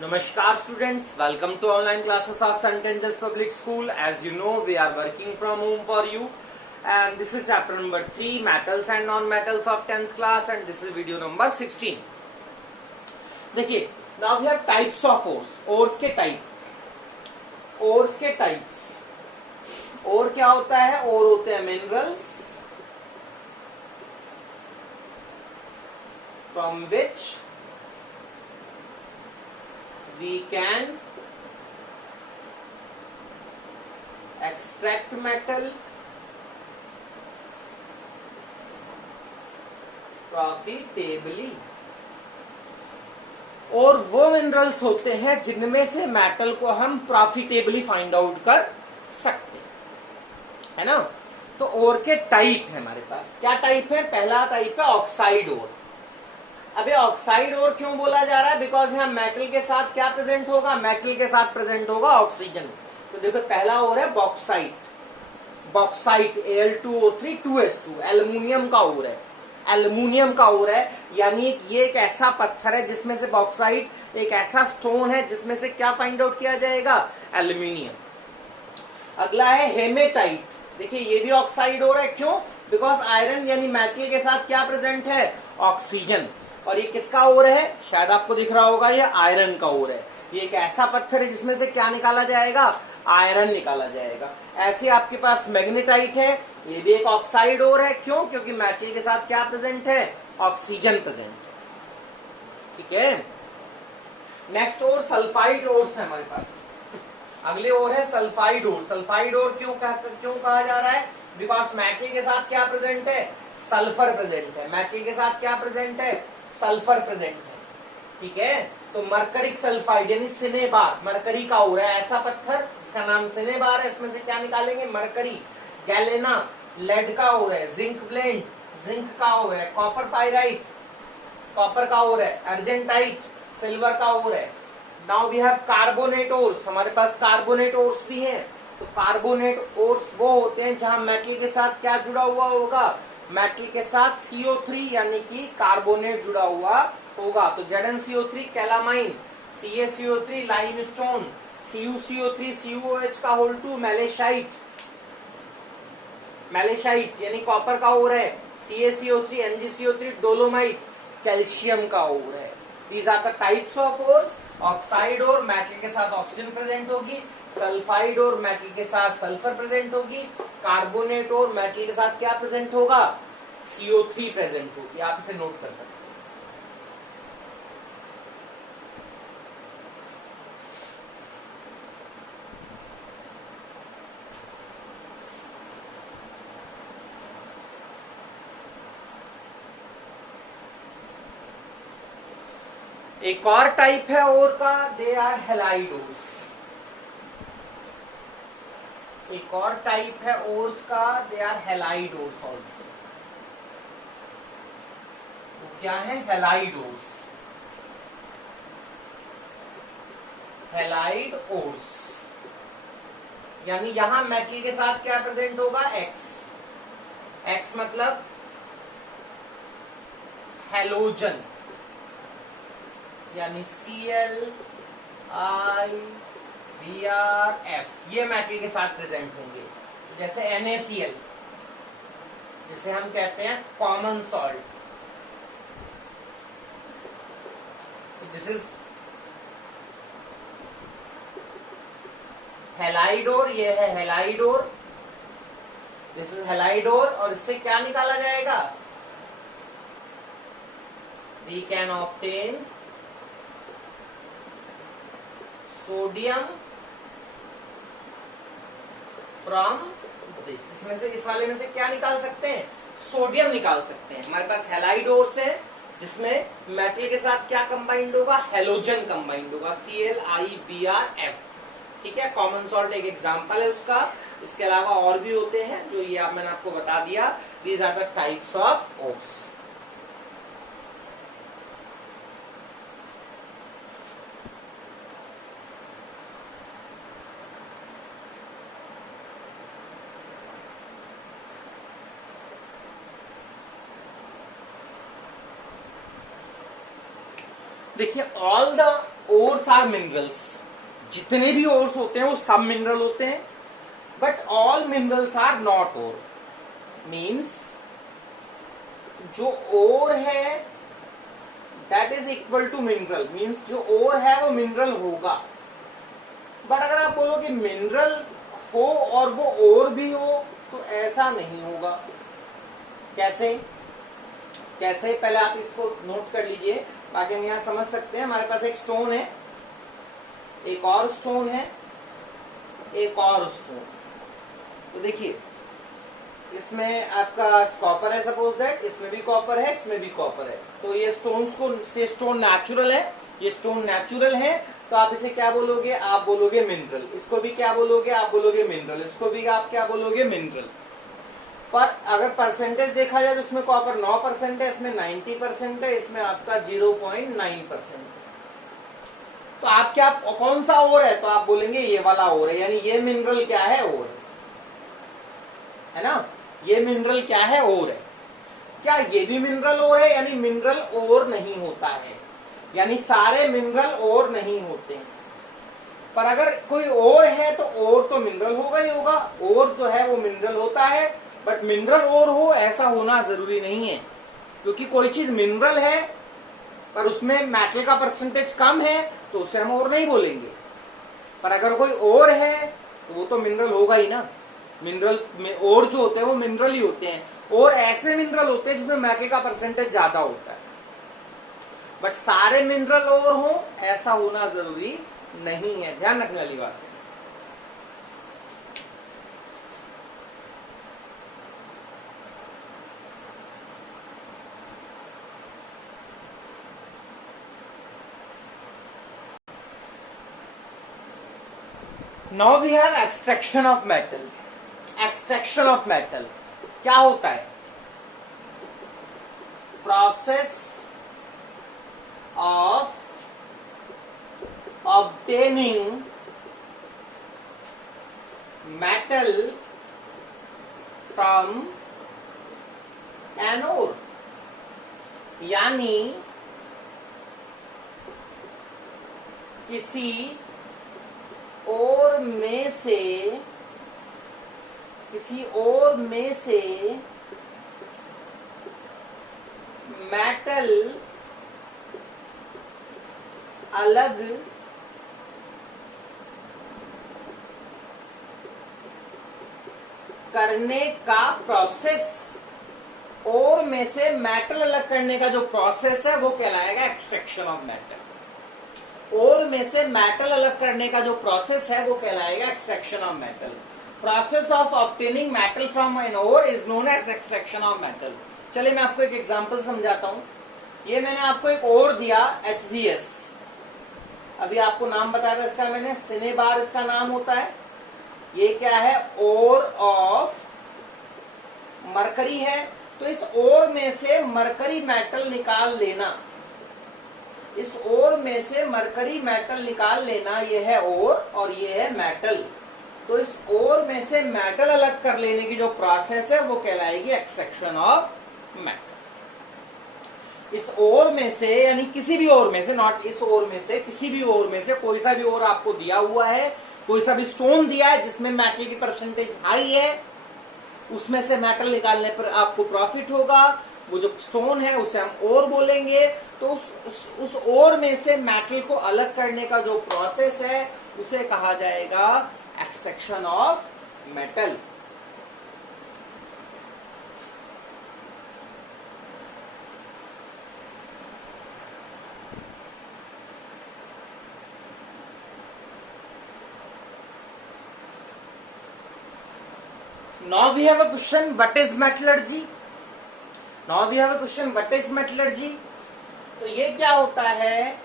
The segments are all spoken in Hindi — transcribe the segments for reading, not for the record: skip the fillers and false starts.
Namaskar students, welcome to online classes of St. Angeles Public School. As you know, we are working from home for you, and this is chapter number 3, metals and non-metals of 10th class, and this is video number 16. देखिए, now we have types of ores. Ores के type, ores के types. ore क्या होता है? ore होते हैं minerals from which we can extract metal profitably. और वो मिनरल्स होते हैं जिनमें से मेटल को हम प्रॉफिटेबली फाइंड आउट कर सकते हैं, है ना। तो ओर के टाइप है हमारे पास। क्या टाइप है? पहला टाइप है ऑक्साइड ओर। अबे ऑक्साइड ओर क्यों बोला जा रहा है? बिकॉज यहाँ मेटल के साथ क्या प्रेजेंट होगा? मेटल के साथ प्रेजेंट होगा ऑक्सीजन। तो देखो पहला ओर है bauxite. Bauxite Al2O3 2S2 aluminium का ओर है। एल्युमिनियम का ओर है, यानी ये एक ऐसा पत्थर है जिसमें से बॉक्साइट एक ऐसा स्टोन है जिसमें से क्या फाइंड आउट किया जाएगा? एल्युमिनियम। अगला है हेमेटाइट। देखिए ये भी ऑक्साइड ओर है। क्यों? बिकॉज आयरन यानी मेटल के साथ क्या प्रेजेंट है? ऑक्सीजन। और ये किसका ओर है? शायद आपको दिख रहा होगा, ये आयरन का ओर है। ये एक ऐसा पत्थर है जिसमें से क्या निकाला जाएगा? आयरन निकाला जाएगा। ऐसे आपके पास मैग्नेटाइट है, ये भी एक ऑक्साइड ओर है। क्यों? क्योंकि मेटल के साथ क्या प्रेजेंट है? ऑक्सीजन प्रेजेंट है। ठीक है। नेक्स्ट ओर सल्फाइड ओर्स है हमारे पास। अगले ओर है सल्फाइड ओर। सल्फाइड ओर क्यों कहा जा रहा है? बिकॉज मेटल के साथ क्या प्रेजेंट है? सल्फर प्रेजेंट है। मेटल के साथ क्या प्रेजेंट है? सल्फर प्रेजेंट है। ठीक है। तो मरकरिक सल्फाइड यानी सिनेबार, मरकरी का ओर है। ऐसा पत्थर इसका नाम सिनेबार है, इसमें से क्या निकालेंगे? मरकरी। गैलेना लेड का ओर है। जिंक ब्लेंड जिंक का ओर है। कॉपर पाइराइट कॉपर का ओर है। अर्जेंटाइट सिल्वर का ओर है। Now we have carbonate ores. हमारे पास कार्बोनेट ओर्स भी हैं। तो कार्बोनेट ओर्स वो होते हैं जहां मेटल के साथ क्या जुड़ा हुआ होगा? मेटल के साथ CO3 यानी कि कार्बोनेट जुड़ा हुआ होगा। तो ZnCO3 calamine, CaCO3 limestone, CuCO3 CuOH का होल 2 मैलेशाइट। मैलेशाइट यानी कॉपर का ओर है। CaCO3 MgCO3 डोलोमाइट कैल्शियम का ओर है। These are the types of ores. Oxide और मेटल के साथ ऑक्सीजन प्रेजेंट होगी। सल्फाइड और मेटल के साथ सल्फर प्रेजेंट होगी। कार्बोनेट और मेटल के साथ क्या प्रेजेंट होगा? CO3 प्रेजेंट होगी। आप इसे नोट कर सकते हैं। एक और टाइप है ओर का, दे आर हैलाइड ओर्स। एक और टाइप है ओर्स का, they are halide ores also. तो क्या है? Halide ores. हैलाइड ओर्स यानी यहां मेटल के साथ क्या प्रेजेंट होगा? एक्स मतलब हैलोजन यानी ClIBrF, ये मेटल के साथ प्रेजेंट होंगे। जैसे NaCl, जिसे हम कहते हैं common salt. This is halide ore, ये है halide ore. This is halide ore. और इससे क्या निकाला जाएगा? We can obtain sodium from this. इसमें से, इस वाले में से क्या निकाल सकते हैं? सोडियम निकाल सकते हैं। हमारे पास हैलाइड ओर्स है जिसमें मेटल के साथ क्या कंबाइंड होगा? हैलोजन कंबाइंड होगा, ClIBrF। ठीक है। कॉमन सॉल्ट एक एग्जांपल है उसका। इसके अलावा और भी होते हैं जो ये मैंने आपको बता दिया। These are the types of ores. देखिए all the ores are minerals, जितने भी ओर्स होते हैं वो सब मिनरल होते हैं, but all minerals are not ore. Means जो ओर है that is equal to mineral, means जो ओर है वो मिनरल होगा। बट अगर आप बोलो कि मिनरल हो और वो ओर भी हो तो ऐसा नहीं होगा। कैसे कैसे पहले आप इसको नोट कर लीजिए, बाकी हम यहां समझ सकते हैं। हमारे पास एक स्टोन है, एक और स्टोन है, एक और स्टोन। तो देखिए इसमें आपका कॉपर है, सपोज दैट इसमें भी कॉपर है, इसमें भी कॉपर है। तो ये स्टोन्स को से स्टोन नेचुरल है, ये स्टोन नेचुरल है, तो आप इसे क्या बोलोगे? आप बोलोगे मिनरल। इसको भी क्या बोलोगे? आप बोलोगे मिनरल। इसको भी आप क्या बोलोगे? मिनरल। पर अगर परसेंटेज देखा जाए तो इसमें कॉपर 9% है, इसमें 90% है, इसमें आपका 0.9%। तो आप क्या कौन सा ओर है? तो आप बोलेंगे ये वाला ओर है, यानी ये मिनरल क्या है? ओर है ना। ये मिनरल क्या है? ओर है। क्या ये भी मिनरल ओर है? यानी मिनरल ओर नहीं होता है, यानी सारे मिनरल ओर नहीं होते हैं। पर अगर कोई ओर है तो ओर तो मिनरल होगा ही होगा। ओर जो है वो मिनरल होता है, बट मिनरल ओर हो ऐसा होना जरूरी नहीं है, क्योंकि कोई चीज मिनरल है पर उसमें मेटल का परसेंटेज कम है तो उसे हम ओर नहीं बोलेंगे। पर अगर कोई ओर है तो वो तो मिनरल होगा ही ना। मिनरल में ओर जो होते हैं वो मिनरल ही होते हैं, और ऐसे मिनरल होते हैं जिसमें मेटल का परसेंटेज ज्यादा होता है। बट सारे मिनरल ओर हो ऐसा होना जरूरी नहीं है, ध्यान रखने वाली बात है। Now we have extraction of metal. Extraction of metal क्या होता है? Process of obtaining metal from an ore, यानी किसी ओर में से मेटल अलग करने का प्रोसेस, ओर में से मेटल अलग करने का जो प्रोसेस है वो कहलाएगा एक्सट्रैक्शन ऑफ मेटल। ओर में से मेटल अलग करने का जो प्रोसेस है वो कहलाएगा extraction of metal. Process of obtaining metal from an ore is known as extraction of metal. चलिए मैं आपको एक एग्जांपल समझाता हूं। ये मैंने आपको एक ओर दिया HGS, अभी आपको नाम बताया था इसका मैंने, सिनेबार इसका नाम होता है। ये क्या है? ओर ऑफ मरकरी है। तो इस ओर में से मरकरी मेटल निकाल लेना, इस ओर में से मरकरी मेटल निकाल लेना, ये है ओर और ये है मेटल। तो इस ओर में से मेटल अलग कर लेने की जो प्रोसेस है वो कहलाएगी एक्सट्रैक्शन ऑफ मेटल। इस ओर में से, यानी किसी भी ओर में से, नॉट इस ओर में से, किसी भी ओर में से, कोई सा भी ओर आपको दिया हुआ है, कोई सा भी स्टोन दिया है जिसमें मेटल की परसेंटेज हाई है, उसमें से मेटल निकालने पर आपको प्रॉफिट होगा। वो जो स्टोन है उसे हम ओर बोलेंगे। तो उस ओर में से मेटल को अलग करने का जो प्रोसेस है उसे कहा जाएगा extraction of metal. Now we have a question, what is metallurgy? Now we have a question, what is metallurgy? तो ये क्या होता है?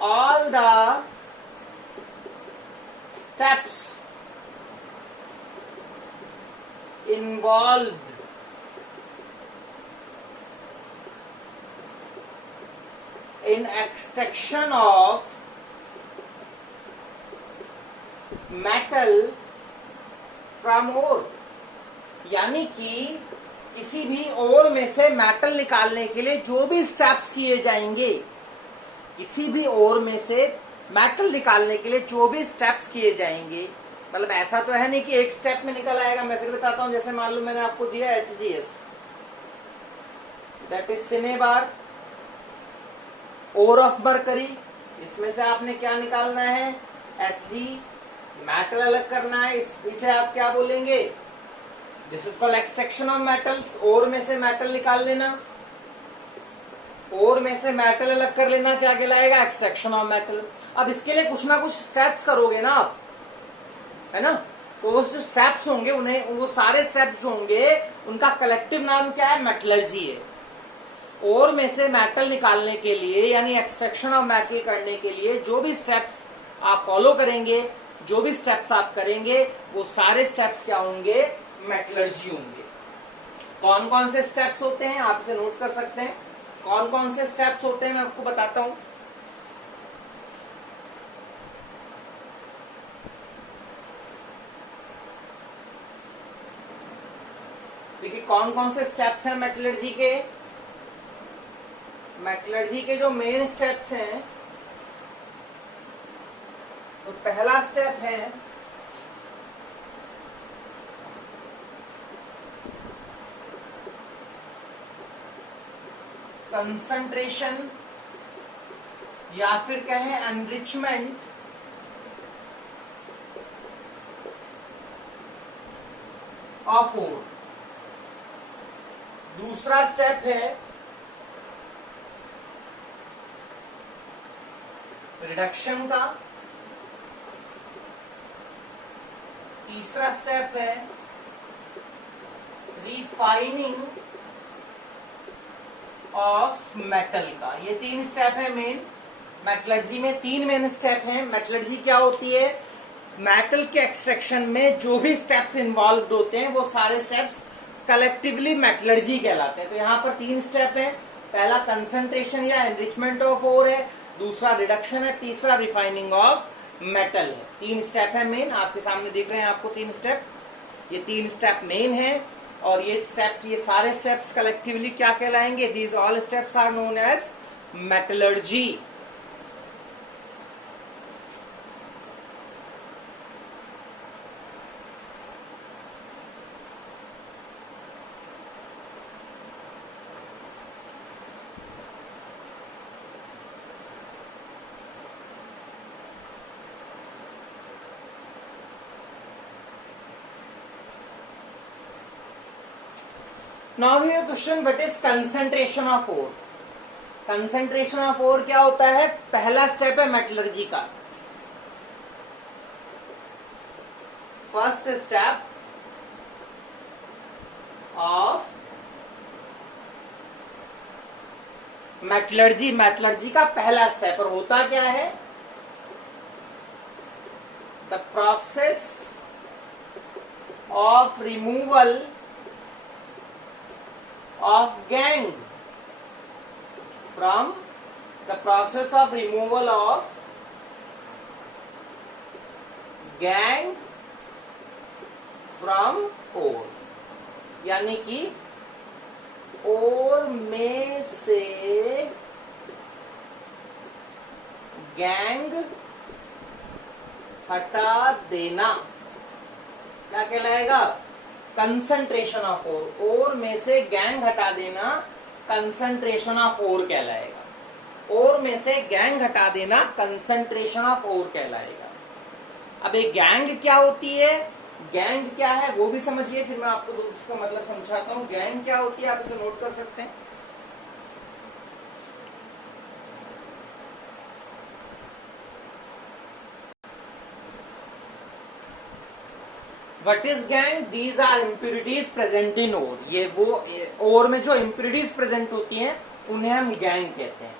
All the steps involved in extraction of metal from ore, यानी कि किसी भी ओर में से मेटल निकालने के लिए जो भी स्टेप्स किए जाएंगे, किसी भी ओर में से मेटल निकालने के लिए जो भी स्टेप्स किए जाएंगे, मतलब ऐसा तो है नहीं कि एक स्टेप में निकल आएगा। मैं फिर बताता हूं, जैसे मान लो मैंने आपको दिया HGS, that is cinnabar, ore of mercury, इसमें से आपने क्या निकालना है, Hg, मेटल अलग करना है, इसे आप क्या बोलेंगे, this is called extraction of metals. Ore में से मेटल निकाल लेना, ओर में से मेटल अलग कर लेना, क्या कहलाएगा, एक्सट्रैक्शन ऑफ मेटल। अब इसके लिए कुछ ना कुछ स्टेप्स करोगे ना आप, है ना, तो वो जो स्टेप्स होंगे, उन्हें वो सारे स्टेप्स जो होंगे उनका कलेक्टिव नाम क्या है, मेटलर्जी है। ओर में से मेटल निकालने के लिए यानी एक्सट्रैक्शन ऑफ मेटल करने के लिए जो भी स्टेप्स आप फॉलो करेंगे, जो भी स्टेप्स आप करेंगे, वो सारे स्टेप्स क्या होंगे, मेटलर्जी होंगे। कौन कौन से स्टेप्स होते हैं आप इसे नोट कर सकते हैं। कौन कौन से स्टेप्स होते हैं मैं आपको बताता हूं। देखिए कौन कौन से स्टेप्स हैं मेटलर्जी के। मेटलर्जी के जो मेन स्टेप्स हैं, तो पहला स्टेप है कंसंट्रेशन या फिर कहें एनरिचमेंट ऑफ ओर। दूसरा स्टेप है रिडक्शन का। तीसरा स्टेप है रिफाइनिंग ऑफ मेटल का। ये 3 स्टेप है मेन मेटलर्जी में। 3 मेन स्टेप हैं। मेटलर्जी क्या होती है, मेटल के एक्सट्रैक्शन में जो भी स्टेप्स इन्वॉल्व होते हैं वो सारे स्टेप्स कलेक्टिवली मेटलर्जी कहलाते हैं। तो यहाँ पर 3 स्टेप है। पहला कंसंट्रेशन या एनरिचमेंट ऑफ ओर है, दूसरा रिडक्शन है, तीसरा रिफाइनिंग ऑफ मेटल है। 3 स्टेप है मेन, आपके सामने दिख रहे हैं आपको 3 स्टेप। ये 3 स्टेप मेन है और ये सारे स्टेप्स कलेक्टिवली क्या कहलाएंगे, these all steps are known as metallurgy. Now here question, what is concentration of ore? Concentration of ore क्या होता है, पहला स्टेप है मेटलर्जी का। First step of metallurgy, metallurgy का पहला स्टेप। और होता क्या है, the process of removal of gangue, from the process of removal of gangue from ore, यानी कि ओर में से गैंग हटा देना क्या कहलाएगा, कंसंट्रेशन ऑफ ओर। ओर में से गैंग हटा देना कंसंट्रेशन ऑफ ओर कहलाएगा। ओर में से गैंग हटा देना कंसंट्रेशन ऑफ ओर कहलाएगा। अब एक गैंग क्या होती है, गैंग क्या है वो भी समझिए, फिर मैं आपको उसका मतलब समझाता हूं। गैंग क्या होती है आप इसे नोट कर सकते हैं। What is gang? These are impurities present in ore. ये वो ओर में जो impurities present होती हैं उन्हें हम गैंग कहते हैं।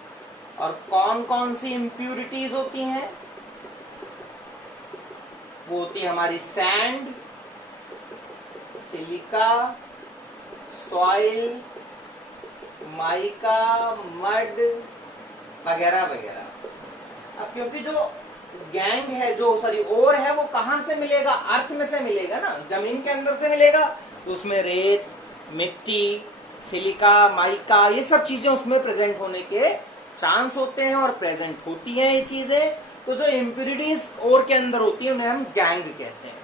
और कौन कौन सी impurities होती हैं, वो होती है हमारी sand, silica, soil, mica, mud वगैरह वगैरह। अब क्योंकि जो गैंग है, जो सॉरी ओर है, वो कहां से मिलेगा, अर्थ में से मिलेगा ना, जमीन के अंदर से मिलेगा। तो उसमें रेत, मिट्टी, सिलिका, माइका, ये सब चीजें उसमें प्रेजेंट होने के चांस होते हैं और प्रेजेंट होती हैं ये चीजें। तो जो इम्प्यूरिटीज ओर के अंदर होती है उन्हें हम गैंग कहते हैं।